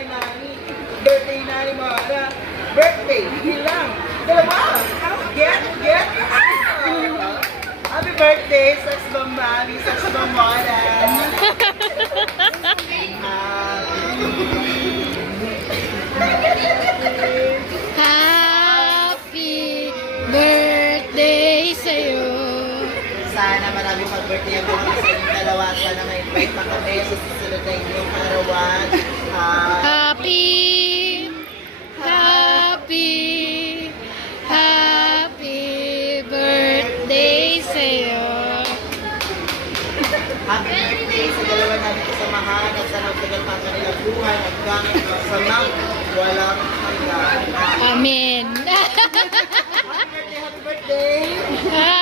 ni Mami. Birthday na ni Mara. Birthday, hindi lang. Dalawa. Get. Happy birthday, Sex Bomb Mami, Sex Bomb Mara. Happy birthday sa'yo. Sana maraming mag-birthday ang mga sa inyong dalawa. Sana may invite pa kami sa susunod na inyong arawan. Happy birthday sa'yo. Happy birthday sa dalawa namin kasamahan at sana magtagal pa ang kanilang buhay at gamit sa walang hanggan. Amen. Happy birthday! Happy